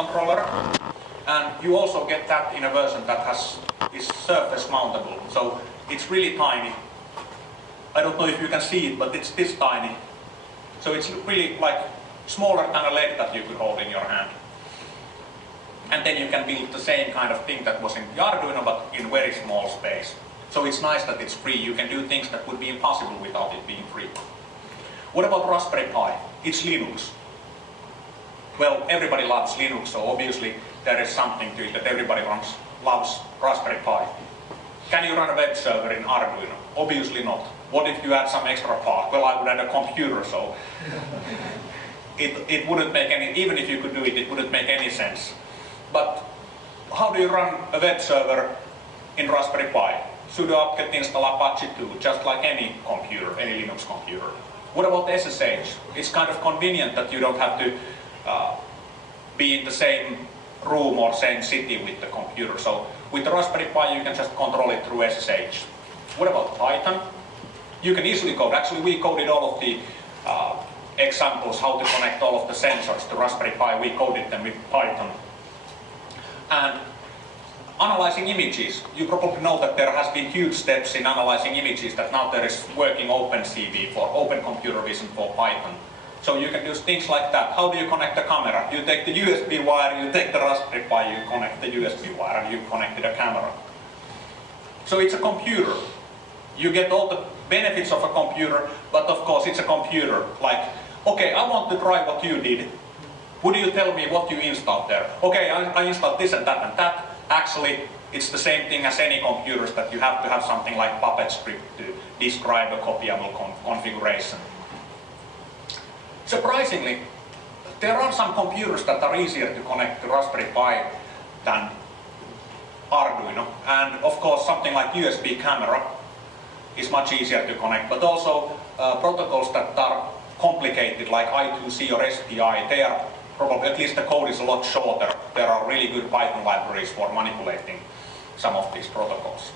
controller, and you also get that in a version that is surface mountable. So it's really tiny. I don't know if you can see it, but it's this tiny. So it's really like smaller than a lead that you could hold in your hand. And then you can build the same kind of thing that was in the Arduino, but in very small space. So it's nice that it's free. You can do things that would be impossible without it being free. What about Raspberry Pi? It's Linux. Well, everybody loves Linux, so obviously there is something to it that everybody loves Raspberry Pi. Can you run a web server in Arduino? Obviously not. What if you add some extra part? Well, I would add a computer, so it wouldn't make any, even if you could do it, it wouldn't make any sense. But how do you run a web server in Raspberry Pi? Sudo apt-get install Apache 2, just like any computer, any Linux computer. What about SSH? It's kind of convenient that you don't have to be in the same room or same city with the computer. So with the Raspberry Pi you can just control it through SSH. What about Python? You can easily code. Actually, we coded all of the examples how to connect all of the sensors to Raspberry Pi. We coded them with Python. And analyzing images. You probably know that there has been huge steps in analyzing images, that now there is working OpenCV for Open Computer Vision for Python. So you can do things like that. How do you connect the camera? You take the USB wire, you take the Raspberry Pi, you connect the USB wire, and you connected a camera. So it's a computer. You get all the benefits of a computer, but of course it's a computer. Like, okay, I want to try what you did. Would you tell me what you installed there? Okay, I installed this and that and that. Actually, it's the same thing as any computers, that you have to have something like Puppet script to describe a copyable configuration. Surprisingly, there are some computers that are easier to connect to Raspberry Pi than Arduino. And of course, something like USB camera is much easier to connect, but also protocols that are complicated, like I2C or SPI, they are probably, at least the code is a lot shorter. There are really good Python libraries for manipulating some of these protocols.